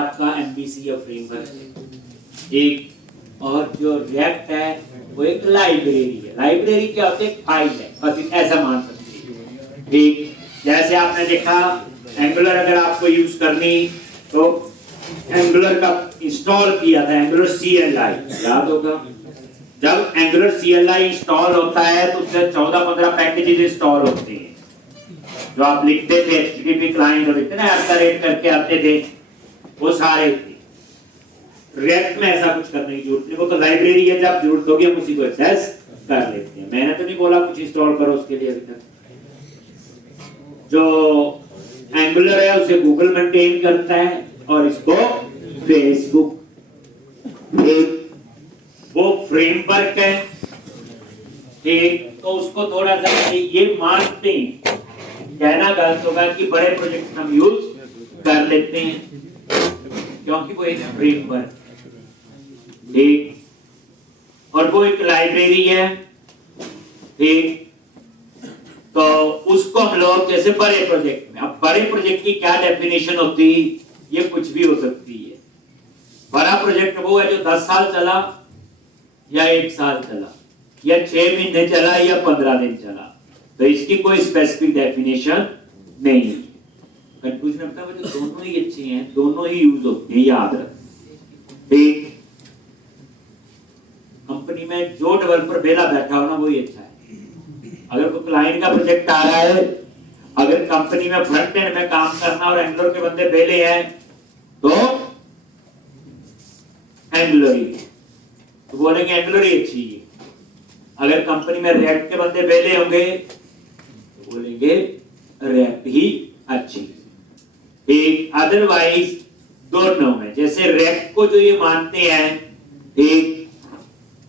आपका MVC या framework एक, और जो रिएक्ट है वो एक लाइब्रेरी है। लाइब्रेरी क्या होती है? फाइल है, बस ऐसा मान सकते हैं। ठीक, जैसे आपने देखा एंगुलर अगर आपको यूज करनी तो एंगुलर का इंस्टॉल किया था, एंगुलर CLI याद होगा। जब एंगुलर CLI इंस्टॉल होता है तो उससे 14-15 पैकेजेस इंस्टॉल होते हैं जो आप लिखते थे HTTP क्लाइंट और इतने @ करके आते थे, वो सारे थे। रिएक्ट में ऐसा कुछ करने की जरूरत नहीं, वो तो लाइब्रेरी है, जब जरूरत होगी हम उसी को एक्सेस कर लेते हैं। मैंने तो नहीं बोला कुछ इंस्टॉल करो उसके लिए अभी तक। जो एंगुलर है उसे गूगल मेंटेन करता है और इसको फेसबुक, वो फ्रेमवर्क है। ठीक, तो उसको थोड़ा सा ये मानते हैं, कहना गलत होगा कि बड़े प्रोजेक्ट हम यूज कर लेते हैं क्योंकि वो एक फ्रेमवर्क, ठीक, और वो एक लाइब्रेरी है। ठीक, तो उसको हम लोग जैसे बड़े प्रोजेक्ट में, अब बड़े प्रोजेक्ट की क्या डेफिनेशन होती है, ये कुछ भी हो सकती है। बड़ा प्रोजेक्ट वो है जो 10 साल चला या 1 साल चला या 6 महीने चला या 15 दिन चला, तो इसकी कोई स्पेसिफिक डेफिनेशन नहीं है। कंफ्यूजन होता है, जो दोनों ही अच्छे हैं, दोनों ही यूज होते हैं, याद रख। ठीक, कंपनी में जो डेवलपर बेला बैठा हो ना वही अच्छा है। अगर कोई क्लाइंट का प्रोजेक्ट आ रहा है, अगर कंपनी में फ्रंट एंड में काम करना और एंगुलर के बंदे बेले हैं तो एंगुलर ही, तो बोलेंगे एंगुलर ही अच्छी है। अगर कंपनी में रिएक्ट के बंदे बेले होंगे तो बोलेंगे रिएक्ट ही अच्छी। ठीक, अदरवाइज दोनों में, जैसे रिएक्ट को जो ये मानते हैं, ठीक,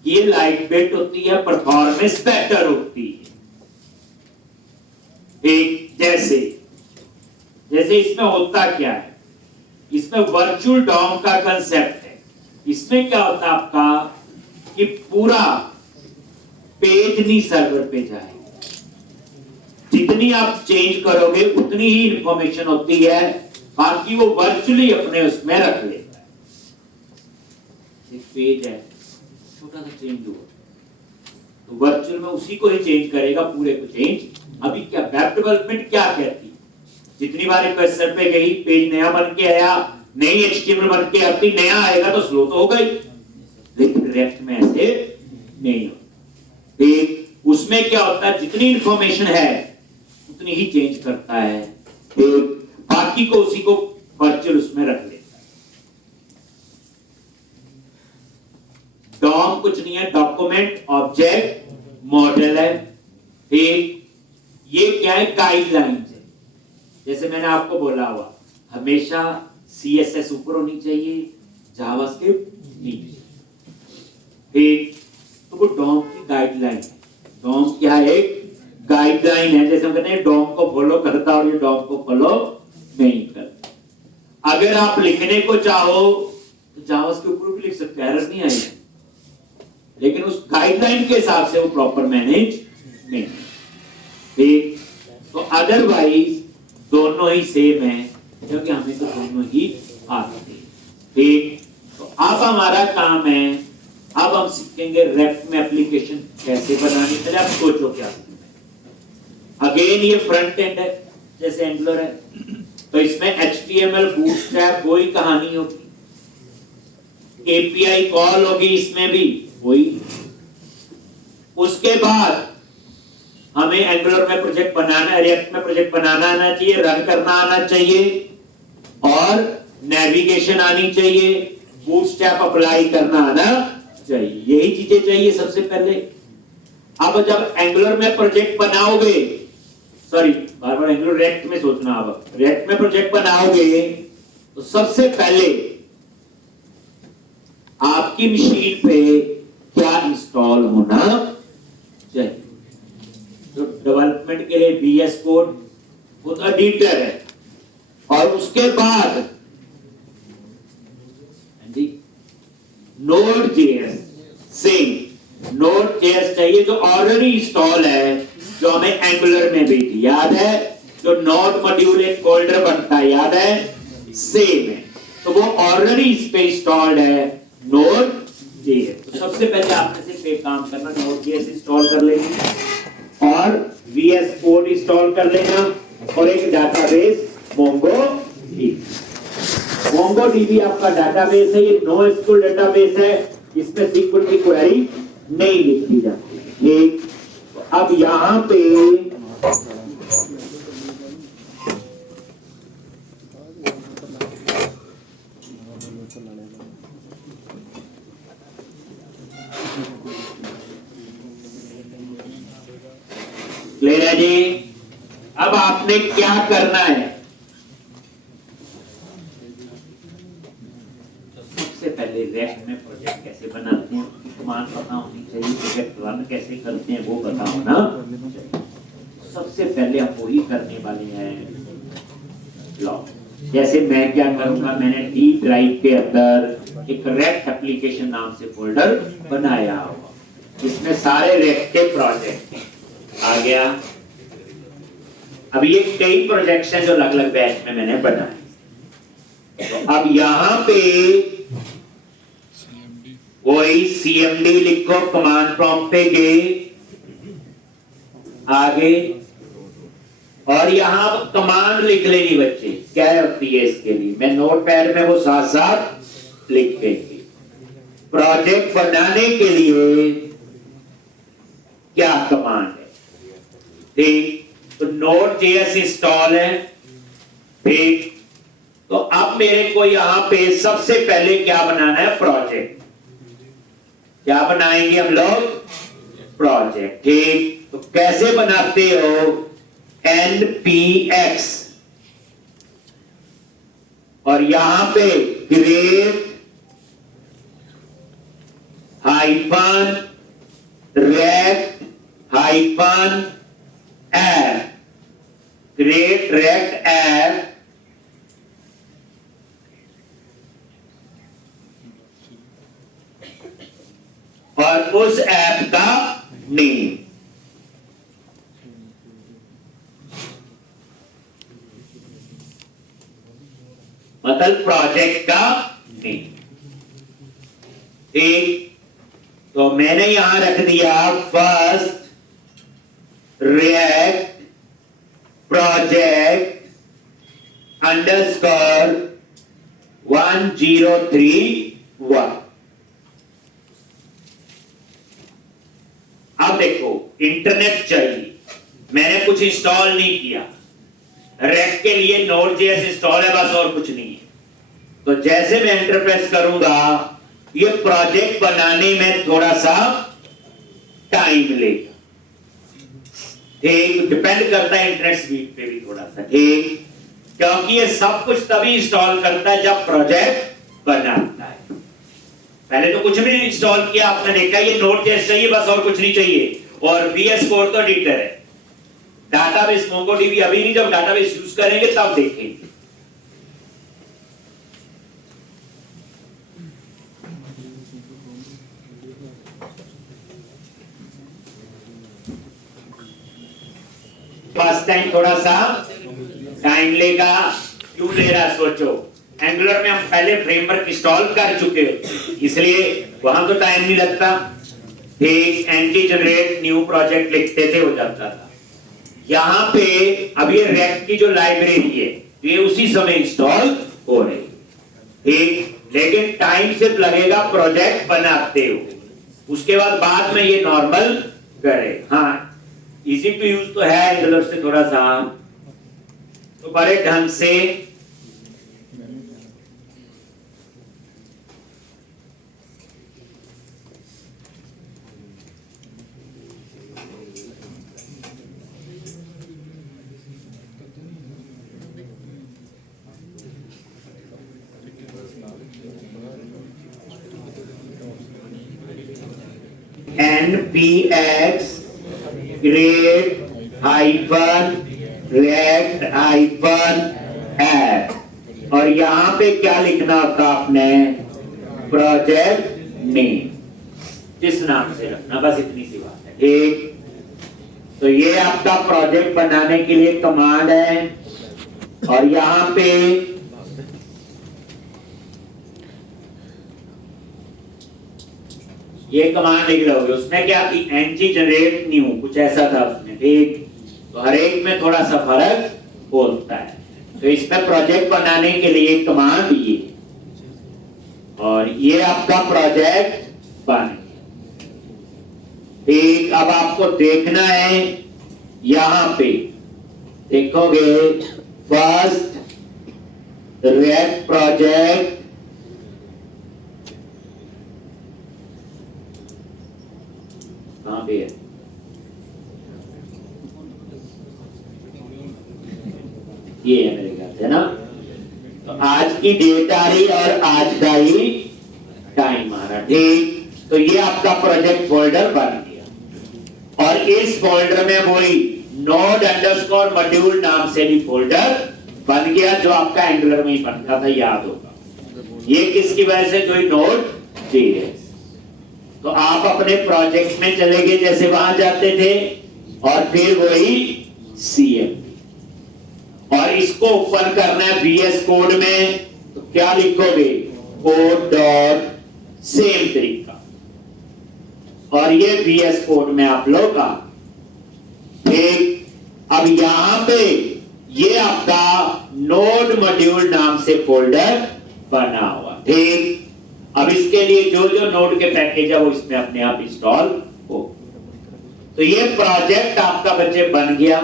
ये लाइट वेट होती है, परफॉर्मेंस बेटर होती है। ठीक, जैसे इसमें होता क्या है, इसमें वर्चुअल डॉम का कंसेप्ट है। इसमें क्या होता है आपका कि पूरा पेज नहीं सर्वर पे जाएगा, जितनी आप चेंज करोगे उतनी ही इंफॉर्मेशन होती है, बाकी वो वर्चुअली अपने उसमें रख लेता है। एक पेज है, छोटा सा चेंज हुआ तो वर्चुअल में उसी को ही चेंज करेगा, पूरे को चेंज। अभी क्या वेब डेवलपमेंट क्या कहती है, जितनी बार रिक्वेस्ट पे गई, पेज नया बन के आया, नई HTML बन के आती, नया आएगा तो स्लो तो होगा ही, लेकिन रिएक्ट में ऐसे नहीं होता। ठीक, उसमें क्या होता है, जितनी इंफॉर्मेशन है उतनी ही चेंज करता है, ठीक, बाकी को उसी को वर्चुअल उसमें रख लेता है। डॉम कुछ नहीं है, डॉक्यूमेंट ऑब्जेक्ट मॉडल है। ठीक, ये क्या है, गाइडलाइंस है। जैसे मैंने आपको बोला हुआ, हमेशा CSS ऊपर होनी चाहिए, जावास्क्रिप्ट नीचे। ठीक, तो वो डॉम की गाइडलाइन है। डॉम क्या है, एक गाइडलाइन है। जैसे हम कहते हैं डॉम को फॉलो करता और ये डॉम को फॉलो नहीं करता। अगर आप लिखने को चाहो तो जावास्क्रिप्ट ऊपर भी लिख सकते, एरर नहीं आएगी, लेकिन उस गाइडलाइन के हिसाब से वो प्रॉपर मैनेज नहीं। ठीक, तो अदरवाइज दोनों ही सेम है, क्योंकि हमें तो दोनों ही आते हैं। ठीक, तो अब हमारा काम है, अब हम सीखेंगे रिएक्ट में एप्लीकेशन कैसे बनानी। पहले आप सोचो क्या सीखना है। अगेन ये फ्रंट एंड है, जैसे एंगुलर है, तो इसमें HTML बूटस्ट्रैप वही कहानी होगी, API कॉल होगी इसमें भी वही। उसके बाद हमें एंगुलर में प्रोजेक्ट बनाना, रिएक्ट में प्रोजेक्ट बनाना आना चाहिए, रन करना आना चाहिए, और नेविगेशन आनी चाहिए, बूटस्ट्रैप अप्लाई करना आना चाहिए। यही चीजें चाहिए सबसे पहले। अब जब एंगुलर में प्रोजेक्ट बनाओगे, सॉरी बार बार एंगुलर रिएक्ट में सोचना, अब रिएक्ट में प्रोजेक्ट बनाओगे तो सबसे पहले आपकी मशीन पे क्या इंस्टॉल होना चाहिए। तो डेवलपमेंट के लिए VS कोड, वो तो एडिटर है, और उसके बाद Node.js से Node.js चाहिए जो ऑलरेडी इंस्टॉल है, जो हमें एंगुलर में भी थी, याद है, जो नोड मॉड्यूल एक फोल्डर बनता है, याद है, सेम है, तो वो ऑलरेडी इस पे इंस्टॉल्ड है नोड जेएस। तो सबसे पहले आपने सिर्फ एक काम करना, नोड जेएस इंस्टॉल कर लेना और वीएस कोड इंस्टॉल कर लेना और एक डाटाबेस मोंगोडीबी। मोंगोडीबी आपका डाटाबेस है, ये नोएसक्यूएल डाटाबेस है, इसमें सीक्वल की क्वेरी नहीं लिखी जाती। ठीक, अब यहां पे क्लियर है जी। अब आपने क्या करना है, सबसे पहले रेस्ट में प्रोजेक्ट कैसे बनाते हैं, कमांड पता होनी चाहिए, प्रोजेक्ट रन कैसे करते हैं वो पता होना। सबसे पहले आप वही करने वाले हैं लॉग। जैसे मैं क्या करूंगा, मैंने डी ड्राइव के अंदर एक रेक्ट एप्लीकेशन नाम से फोल्डर बनाया हुआ, जिसमें सारे रेक्ट के प्रोजेक्ट आ गया। अब ये कई प्रोजेक्ट्स हैं जो अलग अलग बैच में मैंने बनाए। तो अब यहां पे वही सीएमडी लिखो, कमांड प्रॉम्प्ट पे गए, आगे, और यहां कमांड लिख लेनी बच्चे, क्या होती है इसके लिए, मैं नोटपैड में वो साथ साथ लिख देंगे। प्रोजेक्ट बनाने के लिए क्या कमांड है, ठीक, तो Node.js इंस्टॉल है, ठीक। तो अब मेरे को यहां पे सबसे पहले क्या बनाना है, प्रोजेक्ट। क्या बनाएंगे हम लोग, प्रोजेक्ट, ठीक। तो कैसे बनाते हो, npx और यहां पे create hyphen react hyphen app, create react app और उस ऐप का नेम। मतलब प्रोजेक्ट का नेम, ठीक। तो मैंने यहां रख दिया फर्स्ट रिएक्ट प्रोजेक्ट अंडरस्कोर 1031। अब देखो, इंटरनेट चाहिए, मैंने कुछ इंस्टॉल नहीं किया, रेक्ट के लिए Node.js इंस्टॉल है बस, और कुछ नहीं है। तो जैसे मैं एंटर प्रेस करूंगा, ये प्रोजेक्ट बनाने में थोड़ा सा टाइम लेगा, ठीक। डिपेंड करता है इंटरनेट स्पीड पे भी थोड़ा सा, ठीक, क्योंकि ये सब कुछ तभी इंस्टॉल करता है जब प्रोजेक्ट बनाता है। पहले तो कुछ भी नहीं इंस्टॉल किया, आपने देखा ये Node.js चाहिए बस, और कुछ नहीं चाहिए, और VS कोड तो एडिटर है। डाटाबेस मोंगोडीबी अभी नहीं, जब डाटाबेस यूज करेंगे तब देखेंगे। फर्स्ट टाइम थोड़ा सा टाइम लेगा, क्यों ले रहा सोचो, एंगुलर में हम पहले फ्रेमवर्क इंस्टॉल कर चुके हो, इसलिए वहां तो टाइम नहीं लगता, ठीक। एंटी जनरेट न्यू प्रोजेक्ट लिखते थे, हो जाता था। यहां पे अब ये रेक्ट की जो लाइब्रेरी है, ये उसी समय इंस्टॉल हो रही, ठीक। लेकिन टाइम सिर्फ लगेगा प्रोजेक्ट बनाते हो, उसके बाद में ये नॉर्मल करे। हाँ, इजी टू यूज तो है, एंगुलर से थोड़ा सा, तो बड़े ढंग से npx create hyphen react hyphen app, और यहां पे क्या लिखना होता आपने, प्रोजेक्ट नेम, जिस नाम से रखना, बस इतनी सी बात है, ठीक। तो ये आपका प्रोजेक्ट बनाने के लिए कमांड है, और यहां पे ये कमांड लिख लोगे, उसमें क्या थी, ng जनरेट न्यू, कुछ ऐसा था उसमें, ठीक। तो हर एक में थोड़ा सा फर्क होता है। तो इसमें प्रोजेक्ट बनाने के लिए कमांड ये, और ये आपका प्रोजेक्ट बन गया, ठीक। अब आपको देखना है, यहां पे देखोगे फर्स्ट रिएक्ट प्रोजेक्ट कहां पे है, ये है मेरे ख्याल से ना। तो आज की डेट आ रही और आज का ही टाइम आ रहा, ठीक। तो ये आपका प्रोजेक्ट फोल्डर बन गया, और इस फोल्डर में वही नोड अंडरस्कोर मॉड्यूल नाम से भी फोल्डर बन गया, जो आपका एंगुलर में ही बनता था, याद होगा। ये किसकी वजह से, कोई नोड जेएस। तो आप अपने प्रोजेक्ट में चले गए, जैसे वहां जाते थे, और फिर वही सीएमपी, और इसको ओपन करना है VS कोड में। तो क्या लिखोगे, कोड डॉट सेम तरीका, और ये VS कोड में आप लोग का, ठीक। अब यहां पे ये आपका नोड मॉड्यूल नाम से फोल्डर बना हुआ, ठीक। अब इसके लिए जो जो नोड के पैकेज है वो इसमें अपने आप इंस्टॉल हो। तो ये प्रोजेक्ट आपका बच्चे बन गया।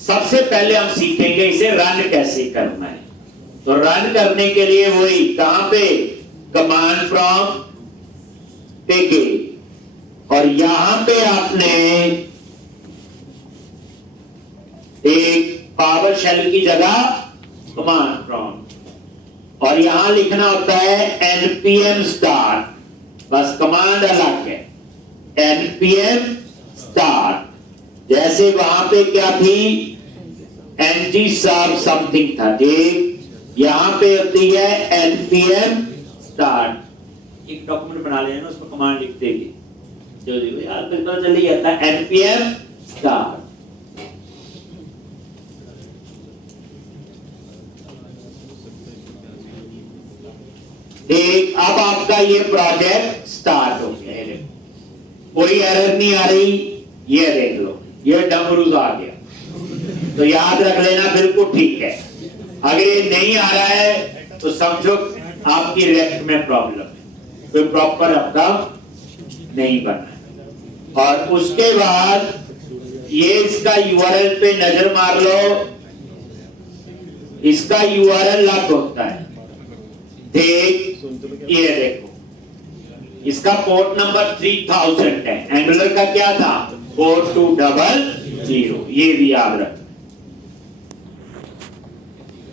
सबसे पहले हम सीखेंगे इसे रन कैसे करना है। तो रन करने के लिए वही, कहां पे, कमांड प्रॉम्प्ट पे गए, और यहां पे आपने एक पावर शेल की जगह कमांड प्रॉम्प्ट, और यहां लिखना होता है npm start, बस कमांड अलग है, npm start। जैसे वहां पे क्या थी, ng serve something था, ठीक। यहां पे होती है npm start। एक डॉक्यूमेंट बना लेना, उसमें कमांड लिखते हुए जो यार बिल्कुल चल ही जाता है, npm start। ठीक, अब आपका ये प्रोजेक्ट स्टार्ट हो गया है, कोई एरर नहीं आ रही, ये देख लो, ये डमरूज आ गया। तो याद रख लेना, बिल्कुल ठीक है। अगर ये नहीं आ रहा है तो समझो आपकी रिएक्ट में प्रॉब्लम है, कोई प्रॉपर आपका नहीं बना। और उसके बाद ये इसका यूआरएल पे नजर मार लो, इसका यूआरएल लॉक होता है, ठीक। ये देखो, इसका पोर्ट नंबर 3000 है, एंगुलर का क्या था, 4200, ये भी याद रख,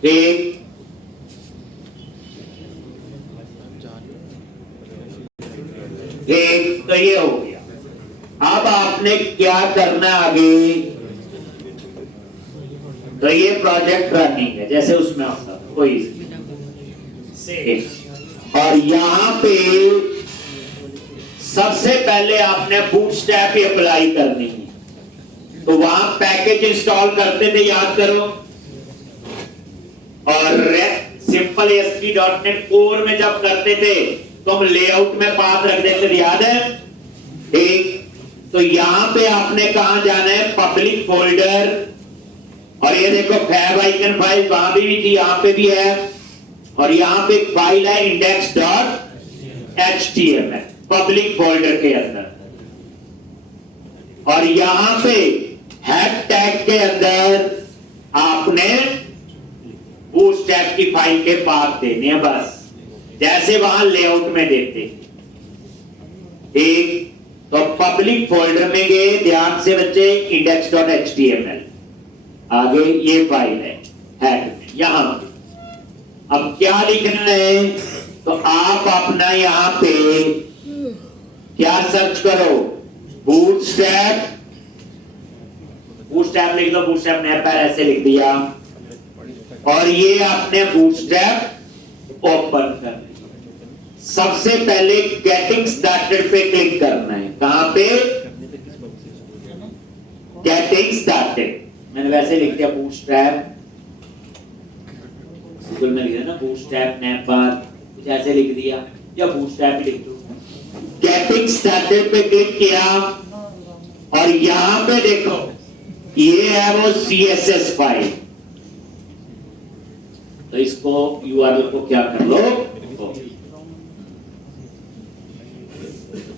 ठीक। ठीक, तो ये हो गया। अब आपने क्या करना आगे, तो ये प्रोजेक्ट रनिंग है, जैसे उसमें होता था कोई, और यहां पे सबसे पहले आपने बूटस्ट्रैप अप्लाई करनी है। तो वहां पैकेज इंस्टॉल करते थे, याद करो, और सिंपल ASP.NET कोर में जब करते थे तो हम लेआउट में पाथ रख देते थे, याद है, ठीक। तो यहां पे आपने कहां जाना है, पब्लिक फोल्डर, और ये देखो फैब आइकन फाइल वहां भी थी, यहां पे भी है, और यहां पे एक फाइल है index.html पब्लिक फोल्डर के अंदर, और यहां पे हेड टैग के अंदर आपने बूटस्ट्रैप की फाइल के पाथ देने हैं, बस जैसे वहां लेआउट में देते, ठीक। तो पब्लिक फोल्डर में गए, ध्यान से बच्चे, index.html, आगे ये फाइल है हेड में, यहां पे अब क्या लिखना है, तो आप अपना यहां पे क्या सर्च करो, बूटस्ट्रैप, बूटस्ट्रैप लिख लो, बूटस्ट्रैप नैपर ऐसे लिख दिया, और ये आपने बूटस्ट्रैप ओपन कर, सबसे पहले गेटिंग स्टार्टेड पे क्लिक करना है, कहां पे, गेटिंग स्टार्टेड, मैंने वैसे लिख दिया बूटस्ट्रैप, गूगल में लिख दिया ना बूटस्ट्रैप नैपर, कुछ ऐसे लिख दिया, या बूटस्ट्रैप ही लिख दो, गेटिंग स्टार्टेड पे क्लिक किया और यहां पे देखो ये है वो CSS फाइल। तो इसको URL को क्या कर लो,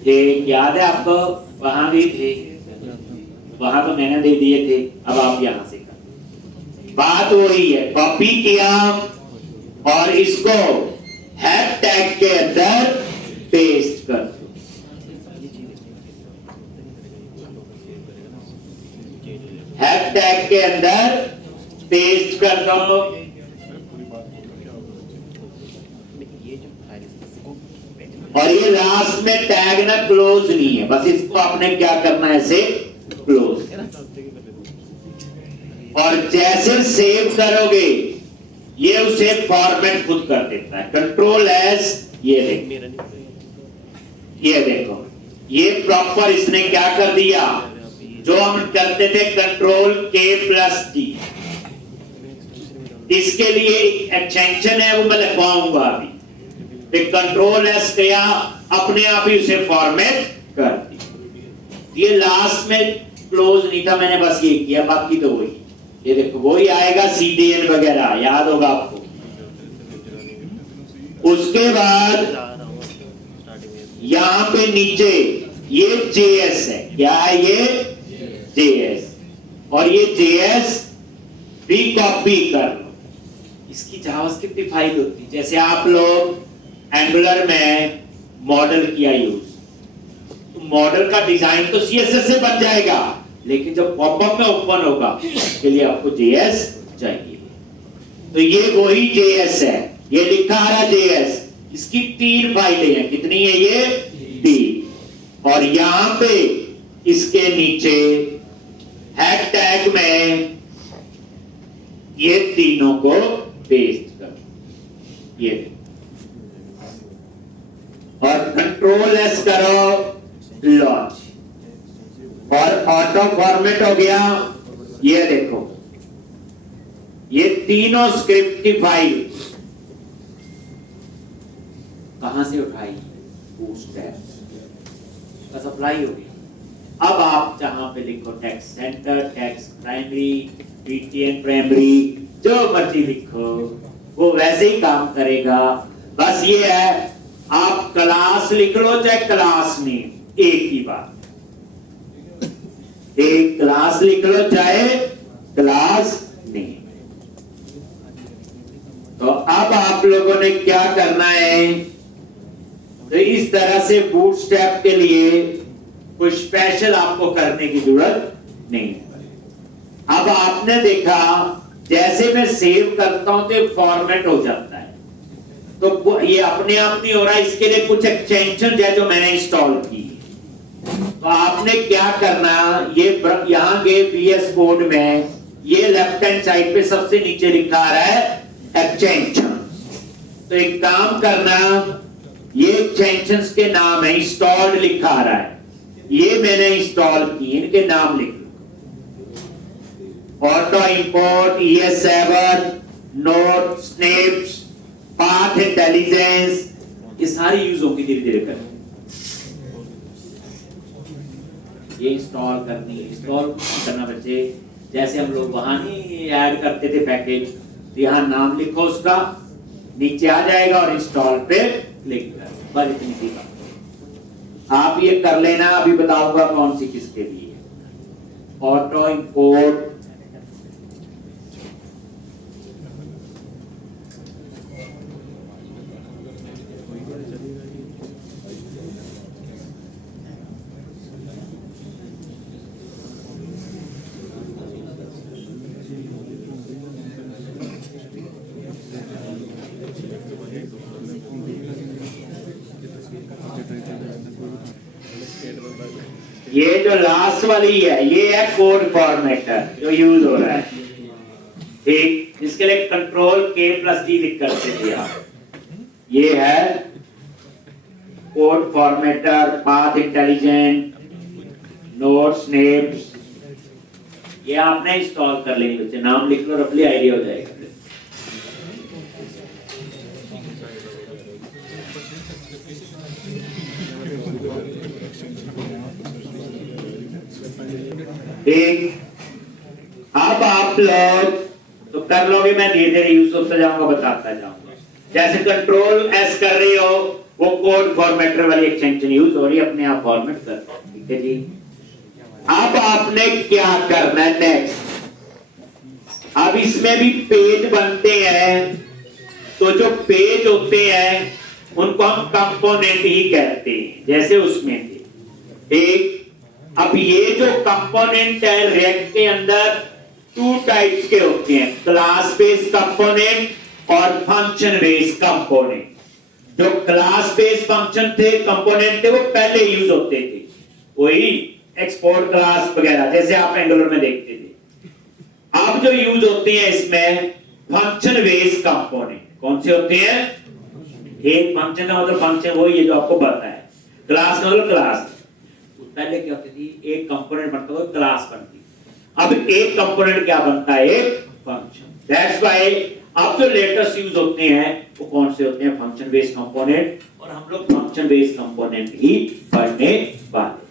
एक याद है आपको, वहां भी थे, वहां तो मैंने दे दिए थे, अब आप यहां से कर, बात वही है, कॉपी किया और इसको हैश टैग के अंदर पेस्ट कर दो। हैश टैग के अंदर पेस्ट कर दो और ये लास्ट में टैग ना क्लोज नहीं है, बस इसको आपने क्या करना है, ऐसे क्लोज। और जैसे सेव करोगे ये उसे फॉर्मेट खुद कर देता है, कंट्रोल एस, ये देखो ये प्रॉपर इसने क्या कर दिया, जो हम करते थे कंट्रोल K+D, इसके लिए एक्सटेंशन है वो मैं लिखवाऊंगा अभी, कंट्रोल एस किया अपने आप ही उसे फॉर्मेट कर दी। ये लास्ट में क्लोज नहीं था, मैंने बस ये किया, बाकी तो वही, ये देखो वही आएगा CDN वगैरह, याद होगा आपको। उसके बाद यहां पे नीचे ये JS है, क्या है ये JS, और ये JS भी कॉपी कर लो। इसकी जावास्क्रिप्ट फाइल होती है, जैसे आप लोग एंगुलर में मॉडल किया यूज, तो मॉडल का डिजाइन तो CSS से बन जाएगा, लेकिन जब पॉपअप में ओपन होगा उसके लिए आपको JS चाहिए। तो ये वही JS है, ये लिखा आ रहा JS, इसकी 3 फाइलें हैं, कितनी है ये 3, और यहां पे इसके नीचे हैश टैग में ये तीनों को पेस्ट कर, ये और कंट्रोल एस करो, लॉन्च, और ऑटो फॉर्मेट हो गया। ये देखो ये तीनों स्क्रिप्ट की फाइल कहां से उठाई, बूटस्ट्रैप बस अप्लाई हो गई। अब आप जहां पे लिखो text centre, text primary, BTN primary, जो मर्जी लिखो वो वैसे ही काम करेगा। बस ये है, आप क्लास लिख लो चाहे क्लास नेम, एक ही बात, एक क्लास लिख लो चाहे क्लास नेम। तो अब आप लोगों ने क्या करना है, तो इस तरह से बूटस्ट्रैप के लिए कुछ स्पेशल आपको करने की जरूरत नहीं। अब आपने देखा जैसे मैं सेव करता हूं तो फॉर्मेट हो जाता है, तो ये अपने आप नहीं हो रहा, इसके लिए कुछ एक्सटेंशन है जो मैंने इंस्टॉल की। तो आपने क्या करना, ये यहां के VS कोड में ये लेफ्ट हैंड साइड पे सबसे नीचे लिखा आ रहा है एक्सटेंशन। तो एक काम करना, ये एक्सटेंशंस के नाम है, इंस्टॉल्ड लिखा आ रहा है, ये मैंने इंस्टॉल की, इनके नाम लिख लो, auto import, ES7, note, snaps, path intelligence, ये सारी यूज होगी धीरे धीरे कर। ये इंस्टॉल करना बच्चे, जैसे हम लोग वहां नहीं ऐड करते थे पैकेज, तो यहाँ नाम लिखो उसका, नीचे आ जाएगा और इंस्टॉल पे क्लिक कर, बस इतनी सी बात। आप ये कर लेना, अभी बताऊंगा कौन सी किसके लिए। ऑटो इंपोर्ट, ये जो लास्ट वाली है ये है कोड फॉर्मेटर जो यूज हो रहा है, ठीक, इसके लिए कंट्रोल K+D लिख करते थे आप। ये है code formatter, path intelligent, note, snaps, ये आपने इंस्टॉल कर लेंगे बच्चे, नाम लिख लो, रफली आइडिया हो जाएगा। ठीक, अब आप लोग तो कर लोगे, मैं धीरे धीरे यूज होता जाऊंगा, बताता जाऊंगा। जैसे कंट्रोल एस कर रही हो, वो कोड फॉर्मेटर वाली एक्सटेंशन यूज हो रही है, अपने आप फॉर्मेट कर, ठीक है जी। अब आपने क्या करना है नेक्स्ट, अब इसमें भी पेज बनते हैं, तो जो पेज होते हैं उनको हम कंपोनेंट ही कहते हैं, जैसे उसमें थे। एक अब ये जो कंपोनेंट है रिएक्ट के अंदर टू टाइप्स के होते हैं, क्लास बेस्ड कंपोनेंट और फंक्शन बेस्ड कंपोनेंट। जो क्लास बेस्ड फंक्शन थे, कंपोनेंट थे, वो पहले यूज होते थे, वही एक्सपोर्ट क्लास वगैरह जैसे आप एंगुलर में देखते थे। अब जो यूज होते हैं इसमें फंक्शन बेस्ड कंपोनेंट, कौन से होते हैं? एक फंक्शन का मतलब फंक्शन वही है जो आपको पता है, क्लास का मतलब क्लास। पहले क्या होती थी, एक कंपोनेंट बनता था, क्लास बनती। अब एक कंपोनेंट क्या बनता है? एक फंक्शन। दैट्स व्हाई अब जो लेटेस्ट यूज होते हैं वो कौन से होते हैं? फंक्शन बेस्ड कंपोनेंट, और हम लोग फंक्शन बेस्ड कंपोनेंट ही पढ़ने वाले।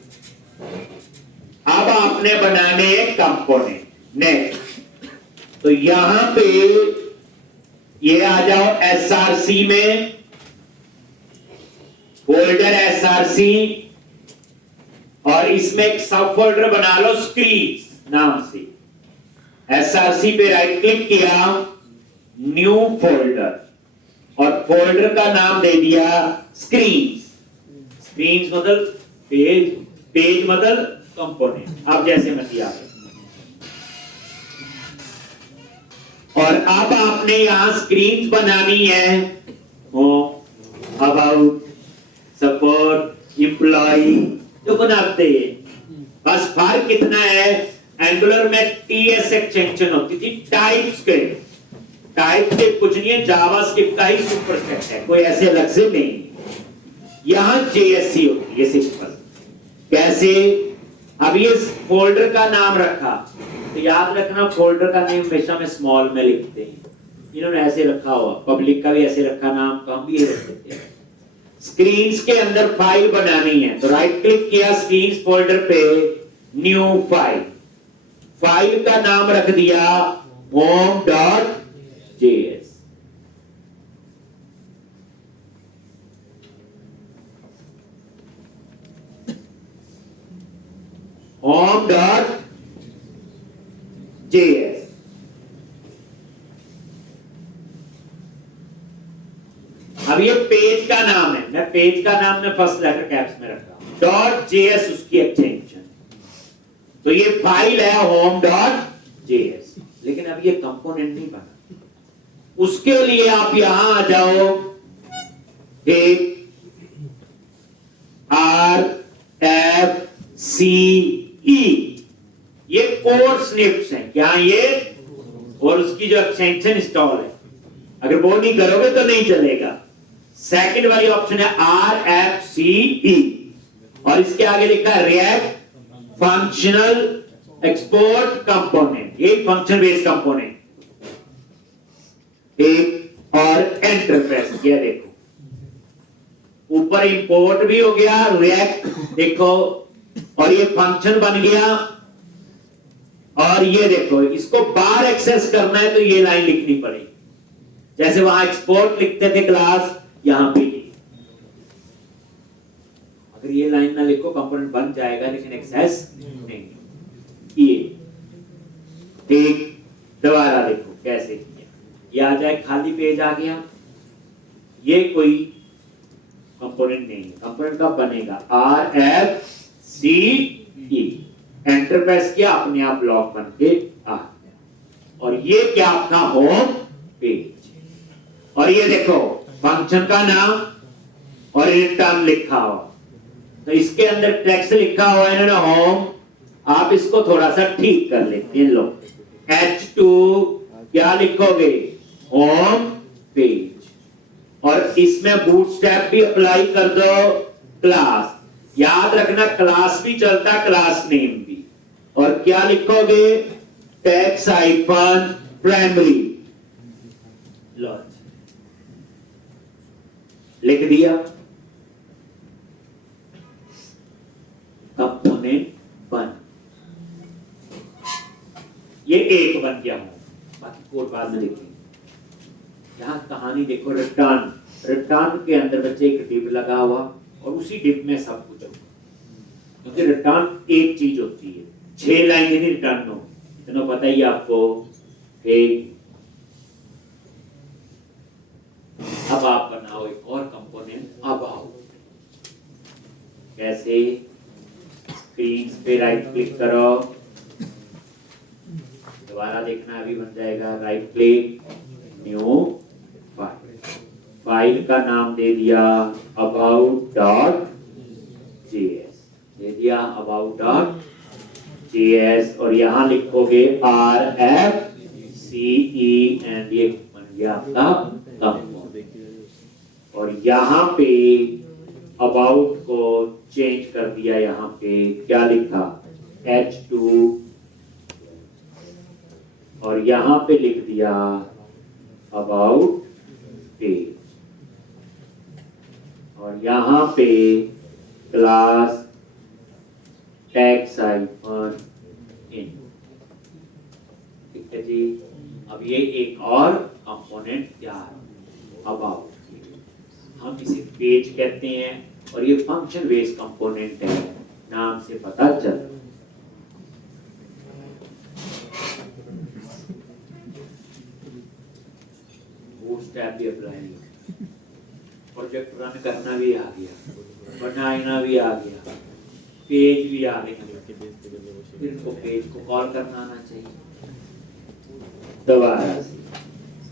अब आपने बनाने एक कंपोनेंट नेक्स्ट, तो यहां पे ये आ जाओ एसआरसी में, फोल्डर एसआरसी, और इसमें एक सब फोल्डर बना लो स्क्रीन्स नाम से। एसआरसी पे राइट क्लिक किया, न्यू फोल्डर, और फोल्डर का नाम दे दिया स्क्रीन्स। स्क्रीन्स मतलब पेज, पेज मतलब कंपोनेंट, अब जैसे मर्जी आप। और अब आपने यहां स्क्रीन्स बनानी है, हो अबाउट, सपोर्ट, एम्प्लॉई, जो बनाते हैं। बस फर्क कितना है, एंगुलर में टीएस एक्सटेंशन होती थी, टाइप्स के, टाइप के कुछ नहीं है, जावास्क्रिप्ट का ही सुपरसेट है, कोई ऐसे अलग से नहीं। यहां जेएससी होती है सिंपल। कैसे? अब ये फोल्डर का नाम रखा, तो याद रखना फोल्डर का नेम हमेशा में स्मॉल में लिखते हैं, इन्होंने ऐसे रखा हुआ, पब्लिक का भी ऐसे रखा नाम, तो हम भी ये रख देते हैं। स्क्रीन्स के अंदर फाइल बनानी है, तो राइट क्लिक किया स्क्रीन्स फोल्डर पे, न्यू फाइल, फाइल का नाम रख दिया home.js। home.js। अब ये पेज का नाम है, मैं पेज का नाम में फर्स्ट लेटर कैप्स में रखा, .js उसकी एक्सटेंशन, तो ये फाइल है home.js। लेकिन अब ये कंपोनेंट नहीं बना, उसके लिए आप यहां आ जाओ, एक RFCE, ये कोड स्निप्स हैं क्या ये, और उसकी जो एक्सटेंशन इंस्टॉल है, अगर वो नहीं करोगे तो नहीं चलेगा। सेकंड वाली ऑप्शन है RFCE, और इसके आगे लिखा है रिएक्ट फंक्शनल एक्सपोर्ट कंपोनेंट, ये फंक्शन बेस्ड कंपोनेंट। एक और एंटर प्रेस किया, देखो ऊपर इंपोर्ट भी हो गया, रिएक्ट देखो, और ये फंक्शन बन गया। और ये देखो, इसको बार एक्सेस करना है तो ये लाइन लिखनी पड़ेगी, जैसे वहां एक्सपोर्ट लिखते थे क्लास, यहां पे अगर ये लाइन ना लिखो कंपोनेंट बन जाएगा लेकिन एक्सेस नहीं। ये ठीक, दोबारा देखो कैसे किया, ये आ जाए, खाली पेज आ गया, ये कोई कंपोनेंट नहीं है। कंपोनेंट कब बनेगा? RFCE, एंटर प्रेस किया, अपने आप ब्लॉक बन के आ गया। और ये क्या आपका होम पेज, और ये देखो फंक्शन का नाम और रिटर्न लिखा हुआ, तो इसके अंदर टेक्स्ट लिखा हुआ है ना होम, आप इसको थोड़ा सा ठीक कर लेते हैं। लो H2 क्या लिखोगे? होम पेज, और इसमें बूटस्ट्रैप भी अप्लाई कर दो, क्लास, याद रखना क्लास भी चलता, क्लास नेम भी, और क्या लिखोगे? टेक्स्ट हाइफन प्राइमरी, लिख दिया। बन गया हूँ, बाकी कोड बाद में देखेंगे। यहाँ कहानी देखो, रिटर्न, रिटर्न के अंदर बच्चे एक डिप लगा हुआ और उसी डिप में सब कुछ होगा, क्योंकि रिटर्न एक चीज होती है, 6 लाइन नहीं रिटर्न हो, इतना पता ही आपको। अब आप बनाओ एक और कंपोनेंट अबाउट। कैसे? स्क्रीन पे राइट क्लिक करो, दोबारा देखना, अभी बन जाएगा। Right click, new file, file का नाम दे दिया about.js, दे दिया about.js, और यहां लिखोगे RFCE एंड ये बन गया आपका कंपोनेंट। और यहाँ पे अबाउट को चेंज कर दिया, यहाँ पे क्या लिखा H2, और यहाँ पे लिख दिया अबाउट पेज, और यहाँ पे क्लास टैग-इन। ठीक है जी। अब ये एक और कंपोनेंट तैयार अबाउट, हम इसे पेज कहते हैं और ये फंक्शन बेस्ड कंपोनेंट है, नाम से पता चल। बूटस्ट्रैप भी अप्लाई, प्रोजेक्ट रन करना भी आ गया, बनाना भी आ गया, पेज भी आ गया, फिर इनको पेज को कॉल करना आना चाहिए। दोबारा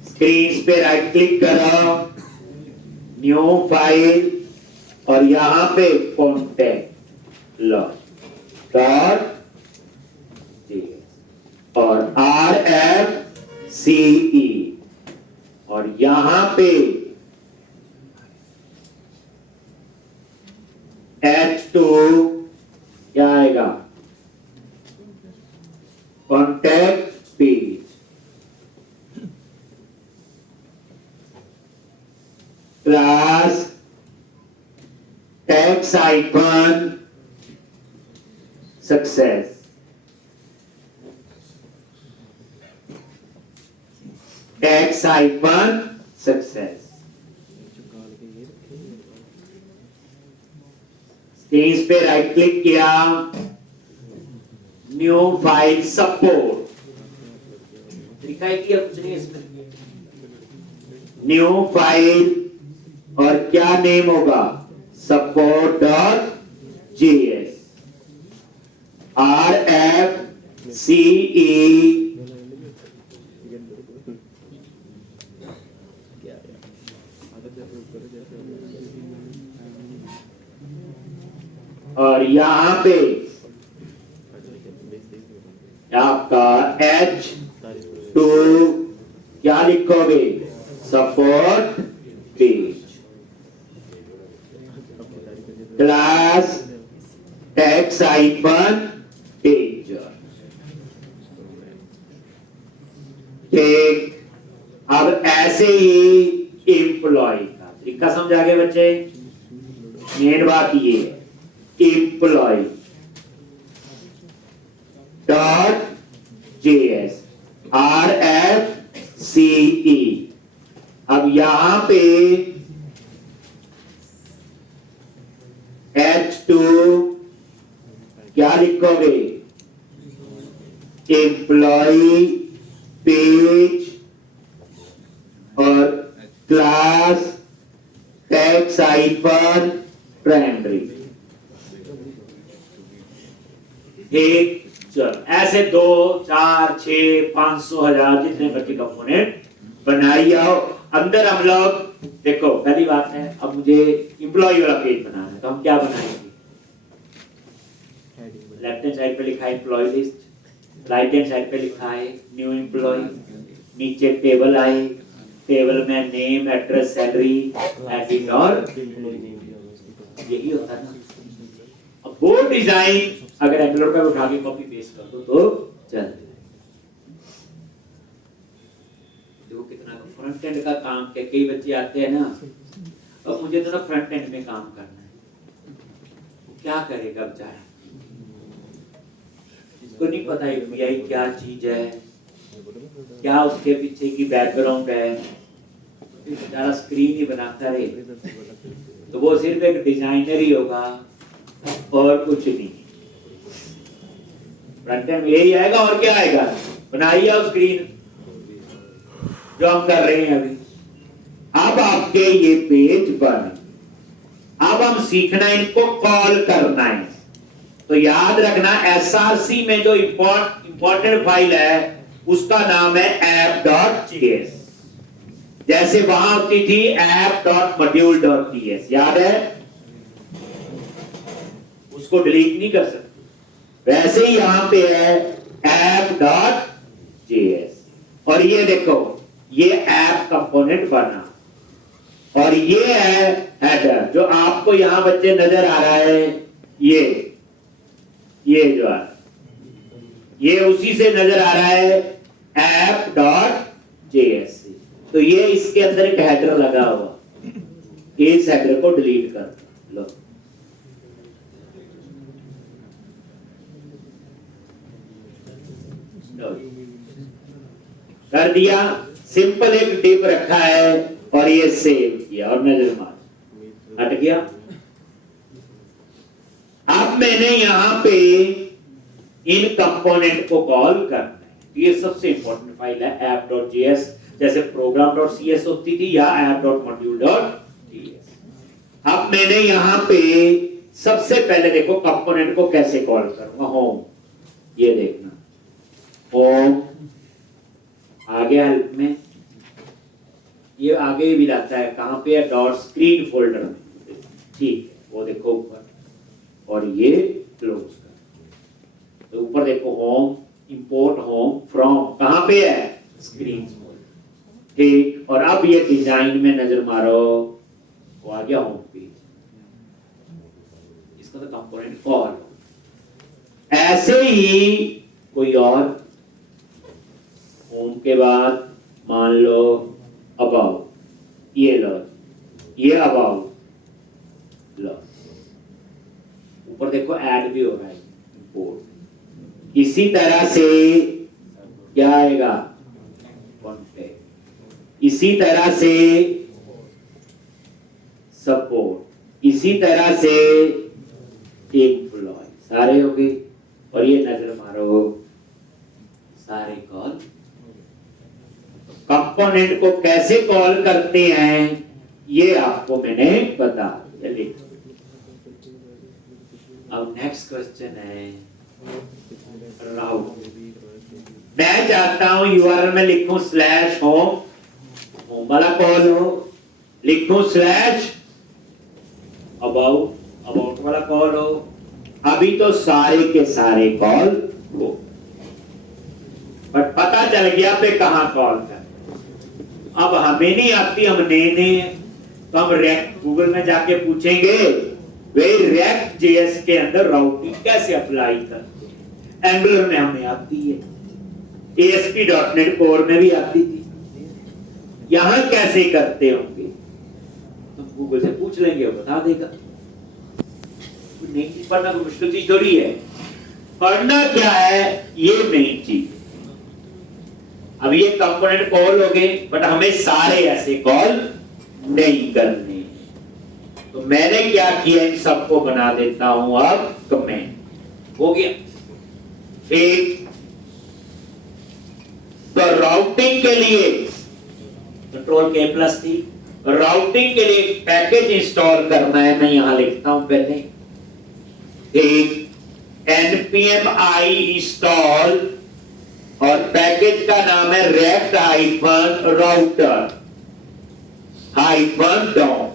स्क्रीन पे राइट क्लिक करो, न्यू फाइल, और यहां पे कॉन्टेक्ट log.js और RFCE, और यहां पे H2 क्या आएगा, contact page, class tag-success, tag-success. Screen पे राइट क्लिक किया, न्यू फाइल सपोर्ट, तरीका ही किया, कुछ नहीं इसमें। न्यू फाइल और क्या नेम होगा, support.js, RFCE, और यहां पे आपका H2 क्या लिखोगे, सपोर्ट पेज, क्लास टैग-pager। ठीक, अब ऐसे ही एम्प्लॉय का तरीका समझा गए बच्चे। मेन बात ये है, एम्प्लॉय डॉट JS RFCE। अब यहां पे H2 क्या लिखोगे, एम्प्लॉय पेज और क्लास टैग-प्राइमरी। एक चल ऐसे 2 4 6 500 1000 जितने बच्चे कंपोनेंट बनाई आओ। अंदर हम लोग देखो, पहली बात है, अब मुझे एम्प्लॉय वाला पेज बनाना है, तो हम क्या बनाएंगे, लेफ्ट हैंड साइड पे लिखा है employee list, right hand side पे लिखा है न्यू एम्प्लॉय, नीचे टेबल आए, टेबल में नेम, एड्रेस, सैलरी, एडिट और यही होता है ना। अब वो डिजाइन अगर एंगुलर पे उठा के कॉपी पेस्ट कर दो तो चल। देखो कितना फ्रंट एंड का काम है, कई बच्चे आते हैं ना, अब मुझे तो ना फ्रंट एंड में काम करना है, वो क्या करेगा बेचारा, इसको नहीं पता यूपीआई क्या चीज है, क्या उसके पीछे की बैकग्राउंड है, बेचारा स्क्रीन ही बनाता रहे तो वो सिर्फ एक डिजाइनर ही होगा और कुछ नहीं। फ्रंट एंड यही आएगा और क्या आएगा, बनाइए स्क्रीन जो हम कर रहे हैं अभी। अब आपके ये पेज बन, अब हम सीखना इनको कॉल करना है। तो याद रखना एसआरसी में जो इंपॉर्टेंट फाइल है उसका नाम है app.js। जैसे वहां होती थी app.module.ts, याद है, उसको डिलीट नहीं कर सकते। वैसे ही यहां पे है app.js और ये देखो ये ऐप कंपोनेंट बना और ये है हेडर जो आपको यहां बच्चे नजर आ रहा है। ये जो है ये उसी से नजर आ रहा है app.js। तो ये इसके अंदर एक हेडर लगा हुआ, इस हेडर को डिलीट कर लो। कर दिया, सिंपल एक टिप रखा है और ये सेव किया और नजर मार, हट गया। अब मैंने यहां पे इन कंपोनेंट को कॉल करना है। ये सबसे इंपॉर्टेंट फाइल है app.js, जैसे program.cs होती थी या app.module.ts। अब मैंने यहां पे सबसे पहले देखो कंपोनेंट को कैसे कॉल करूंगा। होम, ये देखना होम आ गया हेल्प में, ये आगे भी लाता है कहां पे है, डॉट स्क्रीन फोल्डर में, ठीक है वो देखो ऊपर, और ये क्लोज कर। तो ऊपर देखो होम, इंपोर्ट होम फ्रॉम कहां पे है, स्क्रीन फोल्डर, ठीक। और अब ये डिजाइन में नजर मारो, वो आ गया होम पेज। इसका तो कंपोनेंट कॉल। ऐसे ही कोई और होम के बाद मान लो अबाउट, ये लो, ये अबाउट लो, ऊपर देखो ऐड भी हो रहा है इंपोर्ट। इसी तरह से क्या आएगा, कॉन्टैक्ट, इसी तरह से सपोर्ट, इसी तरह से एम्प्लॉय, सारे हो गए। और ये नजर मारो सारे कॉल। कंपोनेंट को कैसे कॉल करते हैं ये आपको मैंने बता दिया। अब नेक्स्ट क्वेश्चन है राउट। मैं चाहता हूं यूआरएल में लिखूं स्लैश होम, होम वाला कॉल हो, लिखूं स्लैश अबाउट, अबाउट वाला कॉल हो। अभी तो सारे के सारे कॉल हो, बट पता चल गया पे कहां कॉल कर। अब हमें नहीं आती, हम नए तो हम रेक्ट गूगल में जाके पूछेंगे वे रेक्ट जेएस के अंदर राउटिंग कैसे अप्लाई करते हैं। एंगुलर में हमें आती है, ASP.NET कोर में भी आती थी, यहां कैसे करते होंगे तो गूगल से पूछ लेंगे, वो बता देगा। नहीं पढ़ना कोई मुश्किल चीज थोड़ी है, पढ़ना क्या है ये मेन चीज। अब ये कंपोनेंट कॉल हो गए, बट हमें सारे ऐसे कॉल नहीं करने। तो मैंने क्या किया, इन सबको बना देता हूं अब कमेंट। हो गया एक। तो राउटिंग के लिए Ctrl+K थी, राउटिंग के लिए पैकेज इंस्टॉल करना है। मैं यहां लिखता हूं पहले एक npm i install और पैकेज का नाम है rect-router-down।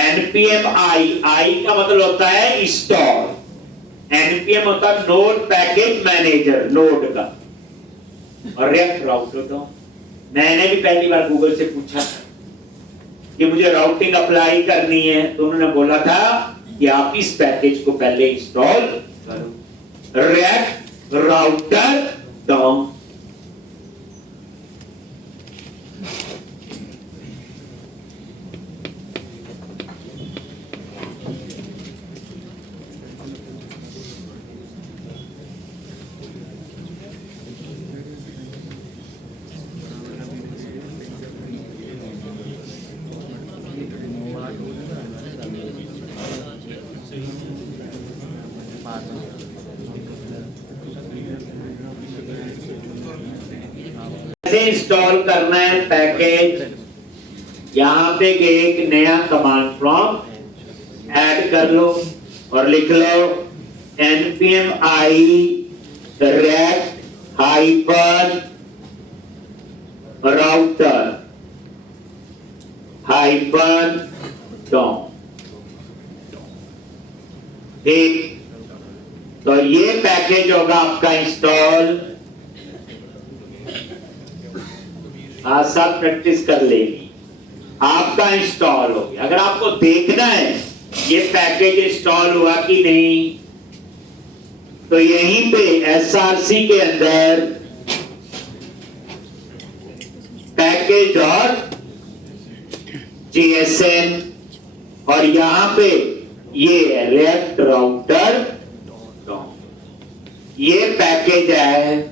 npm i का मतलब होता है इंस्टॉल, npm होता है नोड पैकेज मैनेजर, नोड का, और rect-router-down। मैंने भी पहली बार गूगल से पूछा कि मुझे राउटिंग अप्लाई करनी है, तो उन्होंने बोला था कि आप इस पैकेज को पहले इंस्टॉल करो, rect-router-down। यहां पे एक नया कमांड प्रॉम्प्ट ऐड कर लो और लिख लो npm i rect hyphen router hyphen dom. ठीक, तो ये पैकेज होगा आपका इंस्टॉल। आज सब प्रैक्टिस कर लेगी, आपका इंस्टॉल हो गया। अगर आपको देखना है ये पैकेज इंस्टॉल हुआ कि नहीं, तो यहीं पे एसआरसी के अंदर पैकेज और जीएसएन और यहां पे ये रेक्ट राउटर ये पैकेज है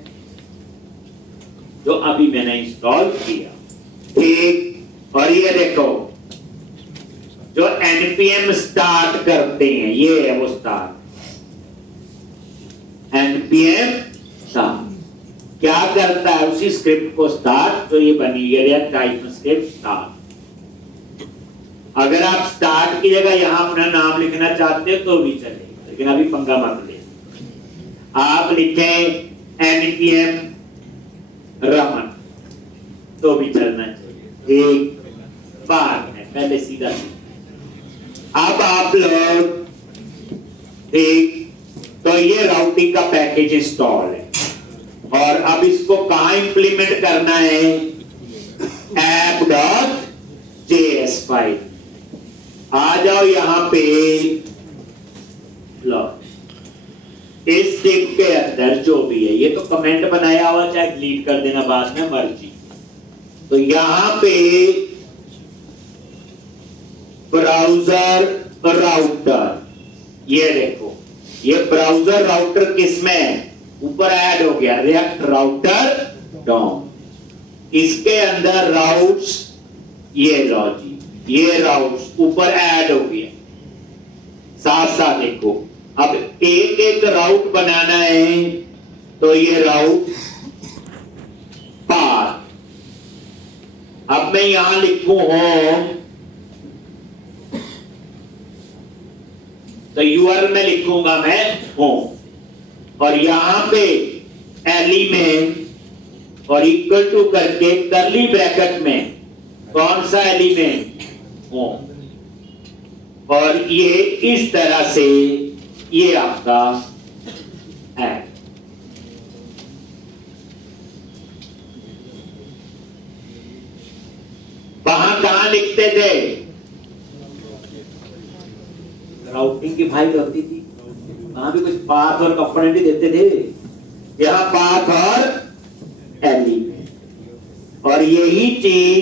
जो अभी मैंने इंस्टॉल किया। ठीक, और ये देखो जो npm स्टार्ट करते हैं, ये है वो स्टार्ट। npm स्टार्ट क्या करता है, उसी स्क्रिप्ट को स्टार्ट जो ये बनी है टाइप स्क्रिप्ट स्टार्ट। अगर आप स्टार्ट की जगह यहां अपना नाम लिखना चाहते हो तो भी चलेगा, लेकिन अभी पंगा मत ले। आप लिखें npm रमन तो भी चलना चाहिए। एक बार में पहले सीधा अब आप लोग ठीक, तो ये राउटिंग का पैकेज इंस्टॉल है और अब इसको कहां इंप्लीमेंट करना है, app.js फाइल। आ जाओ यहां पे, लो इस डिप के अंदर जो भी है, ये तो कमेंट बनाया हुआ, चाहे डिलीट कर देना बाद में, मर्जी। तो यहां पे ब्राउजर राउटर, ये देखो ये ब्राउजर राउटर किसमें ऊपर ऐड हो गया, रिएक्ट राउटर डॉम। इसके अंदर राउट्स, ये लॉजी, ये राउट्स ऊपर ऐड हो गया। साथ साथ देखो अब एक एक राउट बनाना है, तो ये राउट पाथ। अब मैं यहां लिखूं होम, तो यूआरएल में लिखूंगा मैं होम और यहां पे एलिमेंट और इक्वल टू करके कर्ली ब्रैकेट में कौन सा एलिमेंट, होम। और ये इस तरह से ये आपका है। वहां कहां लिखते थे, राउटिंग की फाइल होती थी, वहां भी कुछ पाथ और कंपोनेंट ही देते थे। यहां पाथ और एलिमेंट, और यही चीज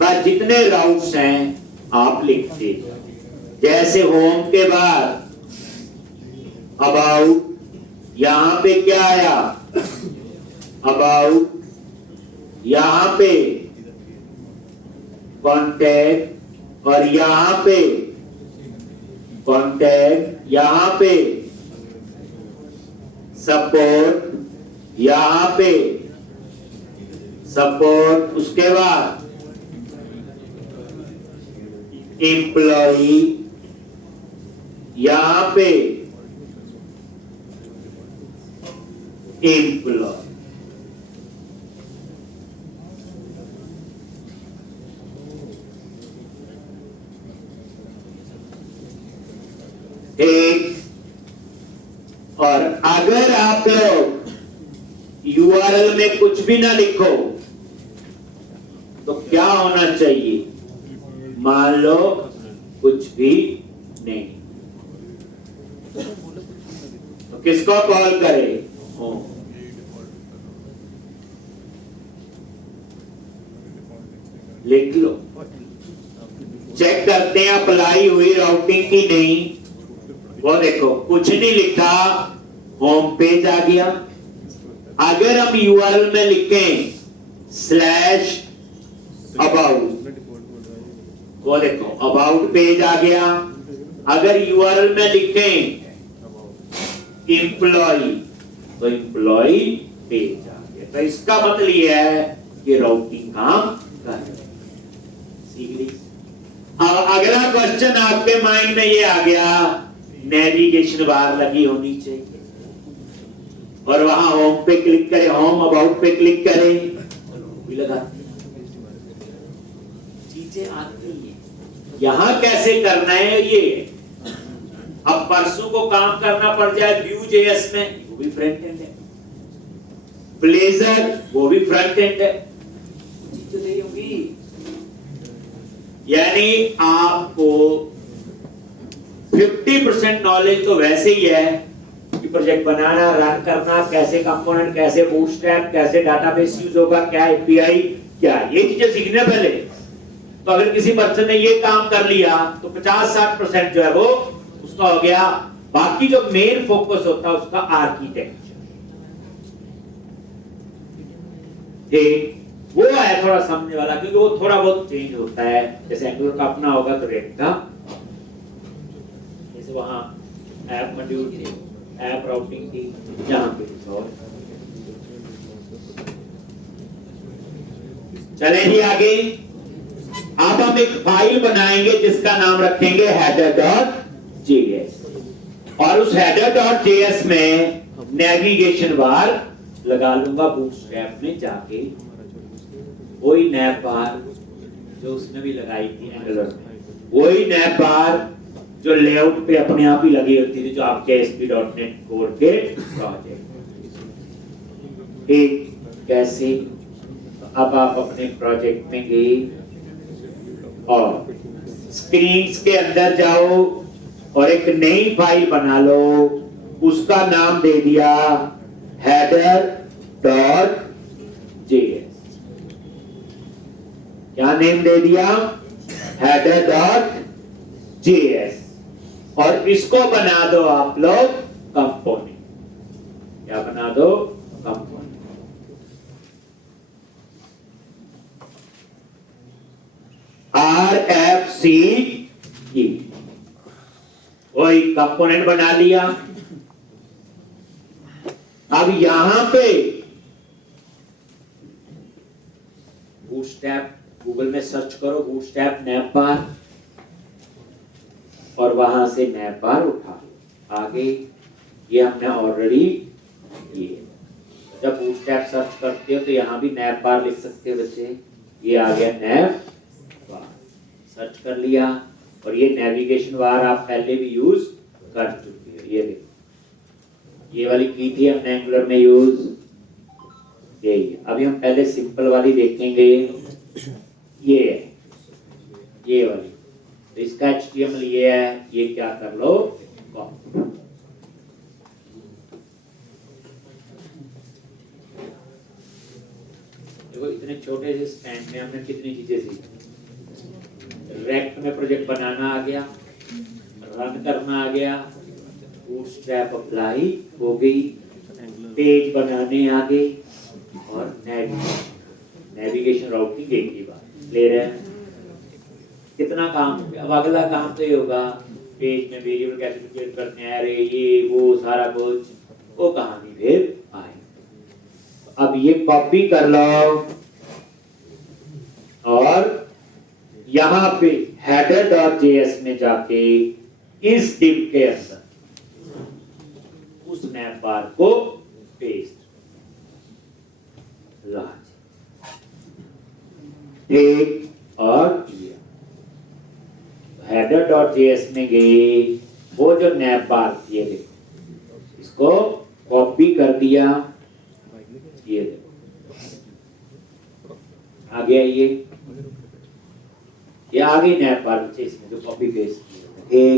पर जितने राउट्स हैं आप लिखते, जैसे होम के बाद अबाउट, यहां पे क्या आया अबाउट, यहां पे कॉन्टैक्ट और यहां पे कॉन्टैक्ट, यहां पे सपोर्ट, यहां पे सपोर्ट, उसके बाद एम्प्लॉई, यहां पे एम्प्लॉय। एक, और अगर आप लोग यूआरएल में कुछ भी ना लिखो तो क्या होना चाहिए, मान लो कुछ भी नहीं, तो किसको कॉल करें, लिख लो। चेक करते हैं अप्लाई हुई राउटिंग की नहीं, वो देखो कुछ नहीं लिखा, होम पेज आ गया। अगर हम यूआरएल में लिखें स्लैश अबाउट, वो देखो अबाउट पेज आ गया। अगर यूआरएल में लिखें एम्प्लॉय, तो एम्प्लॉय पेज आ गया। तो इसका मतलब यह है कि राउटिंग काम कर रही है। सीख ली। अब अगला क्वेश्चन आपके माइंड में ये आ गया, नेविगेशन बार लगी होनी चाहिए और वहां होम पे क्लिक करें, होम अबाउट पे क्लिक करें, भी लगाती चीजें आती है। यहां कैसे करना है ये, अब परसों को काम करना पड़ जाए Vue.js में, वो भी फ्रंट एंड है, ब्लेजर वो भी फ्रंट एंड है, चीजें नहीं होगी। यानी आपको 50% नॉलेज तो वैसे ही है कि प्रोजेक्ट बनाना, रन करना, कैसे कंपोनेंट, कैसे बूटस्ट्रैप, कैसे डाटाबेस यूज होगा, क्या एपीआई, क्या ये चीजें सीखने पहले। तो अगर किसी पर्सन ने ये काम कर लिया तो 50-60% जो है वो उसका हो गया। बाकी जो मेन फोकस होता है उसका आर्किटेक्चर, वो है थोड़ा समझने वाला, क्योंकि वो थोड़ा बहुत चेंज होता है। जैसे एंगुलर का अपना होगा तो रेट का, जैसे वहां ऐप मॉड्यूल थी, ऐप राउटिंग थी, जहां पे चले जी आगे। अब हम एक फाइल बनाएंगे जिसका नाम रखेंगे header.js और उस header.js में नेविगेशन बार लगा लूंगा बूटस्ट्रैप में जाके, वही नैप बार जो उसने भी लगाई थी एंगुलर में, वही नैप बार जो लेआउट पे अपने आप ही लगी होती थी, जो आपके ASP.NET कोर के प्रोजेक्ट। एक कैसे, अब आप अपने प्रोजेक्ट में गए और स्क्रीन्स के अंदर जाओ और एक नई फाइल बना लो, उसका नाम दे दिया header.js। क्या नेम दे दिया, header.js, और इसको बना दो आप लोग कंपोनेंट। क्या बना दो, कंपोनेंट। RFC वही कंपोनेंट बना लिया। अब यहां पे बूटस्ट्रैप, गूगल में सर्च करो बूटस्ट्रैप नैप बार और वहां से नैप बार उठा आगे। ये हमने ऑलरेडी किए। जब बूटस्ट्रैप सर्च करते हो तो यहां भी नैप बार लिख सकते हो बच्चे। ये आ गया नैप बार, सर्च कर लिया। और ये नेविगेशन बार आप पहले भी यूज कर चुके हो। ये देखो, ये वाली की थी हमने एंगुलर में यूज, यही। अभी हम पहले सिंपल वाली देखेंगे, ये है, ये वाली। तो इसका HTML ये है, ये क्या कर लो, कॉपी। देखो इतने छोटे से स्पैन में हमने कितनी चीजें सीखी। रेक्ट में प्रोजेक्ट बनाना आ गया, रन करना आ गया, बूटस्ट्रैप अप्लाई हो गई, पेज बनाने आ गए, और नेविगेशन राउटिंग एक ही बात ले रहे हैं। कितना काम हो गया। अब अगला काम तो ये होगा, पेज में वेरिएबल कैसे क्रिएट करने हैं, अरे ये वो सारा कुछ, वो कहानी फिर आए। अब ये कॉपी कर लो और यहां पे header.js में जाके इस div के अंदर उस नैप बार को पेस्ट एक और किया। header.js में गए, वो जो नैप बार, ये देखो, इसको कॉपी कर दिया, ये देखो आ गया। ये आ गई नैप बार बच्चे, इसमें जो कॉपी पेस्ट किया।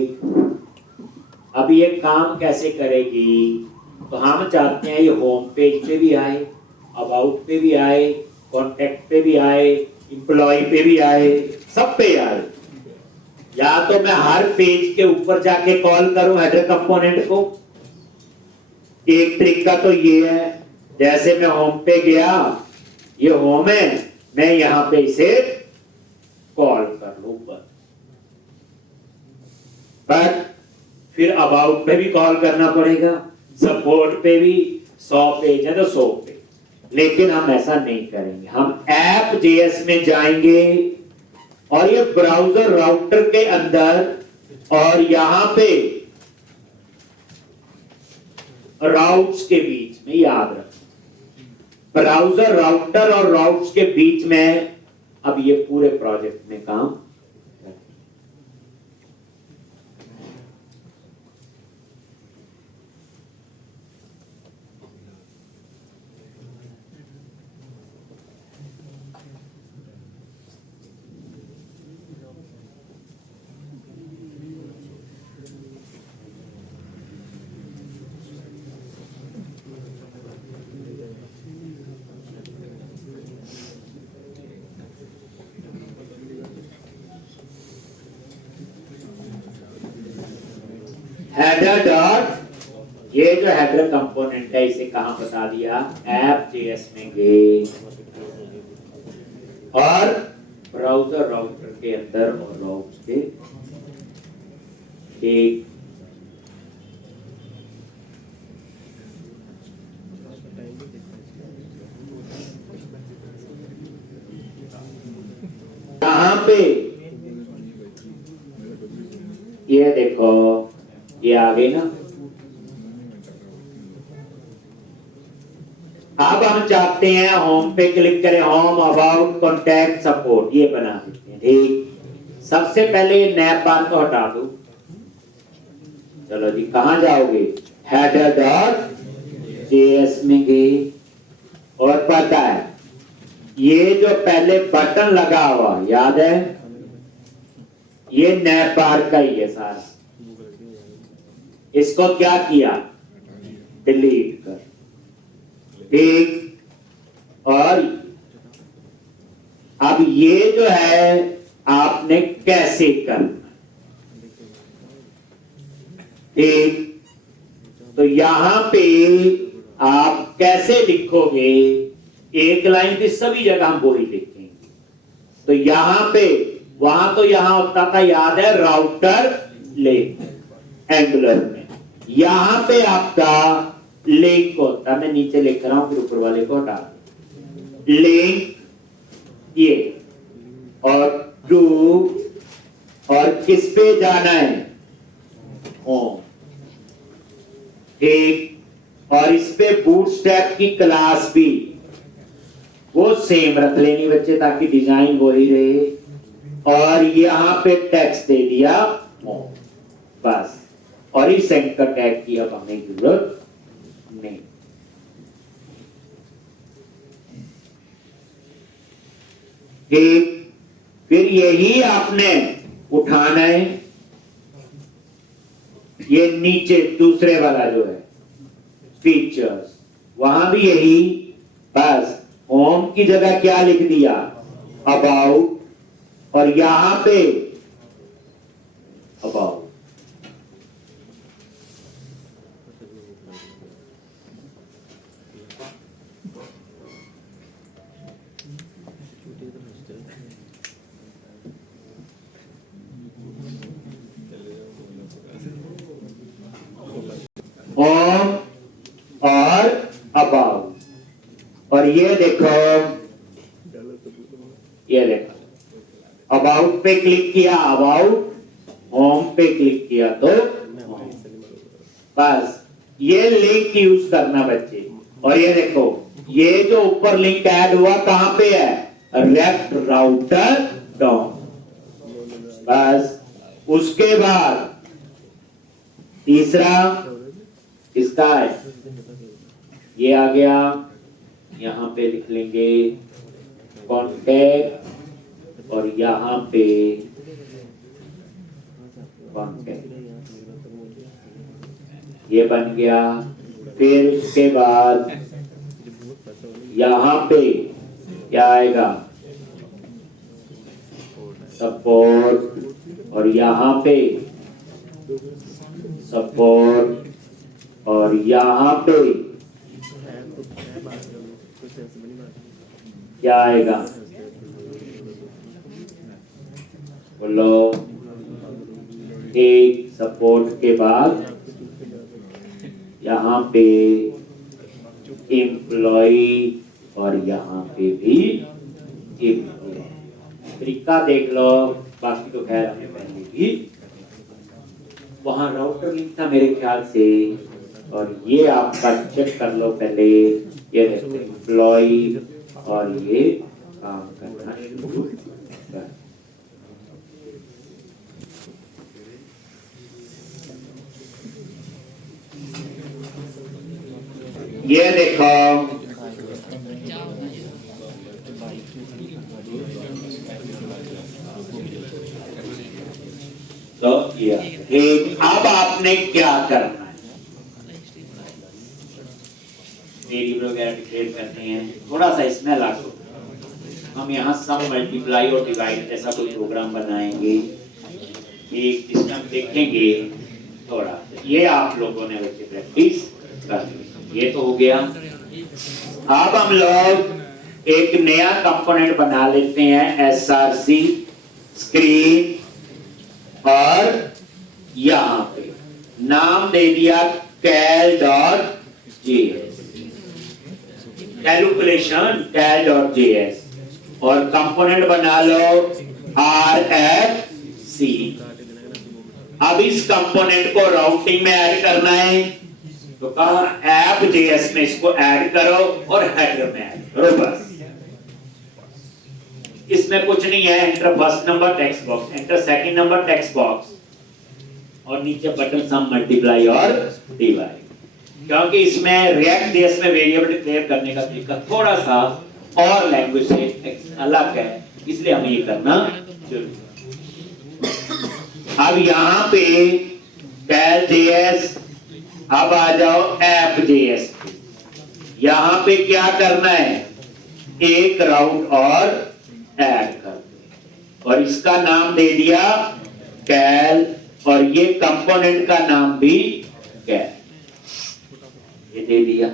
अब ये काम कैसे करेगी, तो हम चाहते हैं ये होम पेज पे भी आए, अबाउट पे भी आए, कॉन्टेक्ट पे भी आए, एम्प्लॉय पे भी आए, सब पे आए। या तो मैं हर पेज के ऊपर जाके कॉल करूं हेडर कंपोनेंट को। एक तरीका तो ये है, जैसे मैं होम पे गया, ये होम है, मैं यहां पे इसे कॉल कर लूं, बट फिर अबाउट पे भी कॉल करना पड़ेगा, सपोर्ट पे भी, 100 पेज है तो 100 पेज। लेकिन हम ऐसा नहीं करेंगे। हम ऐप JS में जाएंगे और ये ब्राउजर राउटर के अंदर और यहां पे राउट्स के बीच में, याद रखना, ब्राउजर राउटर और राउट्स के बीच में अब ये पूरे प्रोजेक्ट में काम। हेडर डॉट, ये जो हेडर कंपोनेंट है इसे कहां बता दिया, ऐप जेएस में गए और ब्राउजर राउटर के अंदर और राउट्स के एक यहां पे ये देखो ये आ गई ना। अब हम चाहते हैं होम पे क्लिक करें, होम, अबाउट, कॉन्टैक्ट, सपोर्ट, ये बना देते हैं। ठीक, सबसे पहले ये नैप बार को हटा दो। चलो जी, कहां जाओगे, हेडर डॉट जेएस में गए और पता है ये जो पहले बटन लगा हुआ याद है, ये नैप बार का ही है सारा। इसको क्या किया, डिलीट कर। ठीक, और अब ये जो है आपने कैसे करना, ठीक, तो यहां पे आप कैसे लिखोगे, एक लाइन की सभी जगह हम वही लिखेंगे। तो यहां पे, वहां तो यहां होता था याद है, राउटर लिंक एंगुलर में, यहां पे आपका लिंक होता, मैं नीचे लिख रहा हूं फिर ऊपर वाले को हटा, लिंक ये, और टू, और किस पे जाना है, होम। ठीक, और इस पे बूटस्ट्रैप की क्लास भी वो सेम रख लेनी बच्चे, ताकि डिजाइन वही रहे, और यहां पे टेक्स्ट दे दिया होम, बस। और इस एंकर टैग की अब हमें जरूरत नहीं। ठीक, फिर यही आपने उठाना है, ये नीचे दूसरे वाला जो है फीचर्स, वहां भी यही, बस होम की जगह क्या लिख दिया, अबाउट, और यहां पे अबाउट। होम और अबाउट, और ये देखो, ये देखो, अबाउट पे क्लिक किया अबाउट, होम पे क्लिक किया तो होम। बस ये लिंक यूज करना बच्चे। और ये देखो, ये जो ऊपर लिंक ऐड हुआ कहां पे है, रेक्ट राउटर डाउन। बस उसके बाद तीसरा इसका है, ये आ गया, यहां पे लिख लेंगे कॉन्टैक्ट, और यहां पे कॉन्टैक्ट, ये बन गया। फिर उसके बाद यहां पे क्या आएगा, सपोर्ट, और यहां पे सपोर्ट, और यहां पे क्या आएगा, बोलो, एक सपोर्ट के बाद यहां पे एम्प्लॉय, और यहां पे भी एम्प्लॉय। तरीका देख लो, बाकी तो खैर हमने पहले भी वहां राउटर लिंक था मेरे ख्याल से, और ये आपका चेक कर लो पहले, ये एम्प्लॉय और ये काम करना शुरू कर। ये देखो तो ये एक, अब आपने क्या करना है, वेरिएबल वगैरह डिक्लेयर करते हैं, थोड़ा सा इसमें लागू हम यहाँ सम मल्टीप्लाई और डिवाइड जैसा कोई प्रोग्राम बनाएंगे, एक जिसमें हम देखेंगे थोड़ा, ये आप लोगों ने बच्चे प्रैक्टिस कर ली, ये तो हो गया। अब हम लोग एक नया कंपोनेंट बना लेते हैं, SRC स्क्रीन, और यहां पे नाम दे दिया cal.js, कैलकुलेशन cal.js, और कंपोनेंट बना लो RFC। अब इस कंपोनेंट को राउटिंग में ऐड करना है, तो कहा app.js में इसको ऐड करो और हेडर में ऐड करो, बस इसमें कुछ नहीं है। Enter first number text box, enter second number text box, और नीचे बटन सम मल्टीप्लाई और डिवाइड। क्योंकि इसमें रिएक्ट जेएस में वेरिएबल डिक्लेयर करने का तरीका थोड़ा सा और लैंग्वेज से अलग है, इसलिए हमें ये करना जरूरी। अब यहाँ पे cal.js, अब आ जाओ app.js, यहाँ पे क्या करना है, एक राउट और ऐड कर दे, और इसका नाम दे दिया कैल, और ये कंपोनेंट का नाम भी कैल, ये दे दिया।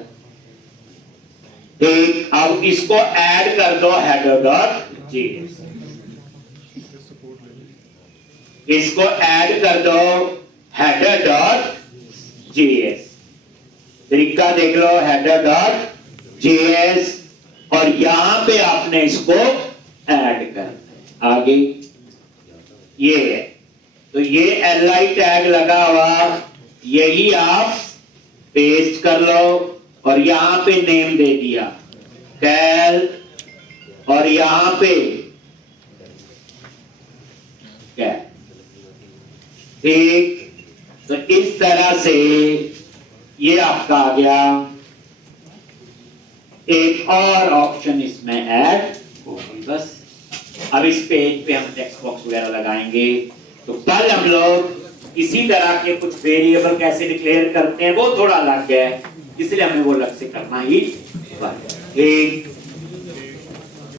ठीक, अब इसको ऐड कर दो header.js, इसको ऐड कर दो header.js, तरीका देख लो header.js, और यहां पे आपने इसको ऐड कर आगे, ये है, तो ये li टैग लगा हुआ, यही आप पेस्ट कर लो, और यहां पे नेम दे दिया कैल, और यहां पे कैल। ठीक, तो इस तरह से ये आपका आ गया। एक और ऑप्शन इसमें ऐड होगी, बस अब इस पेज पे हम टेक्स्ट बॉक्स वगैरह लगाएंगे। तो कल हम लोग इसी तरह के कुछ वेरिएबल कैसे डिक्लेयर करते हैं वो थोड़ा अलग है, इसलिए हमें वो अलग से करना ही। ठीक,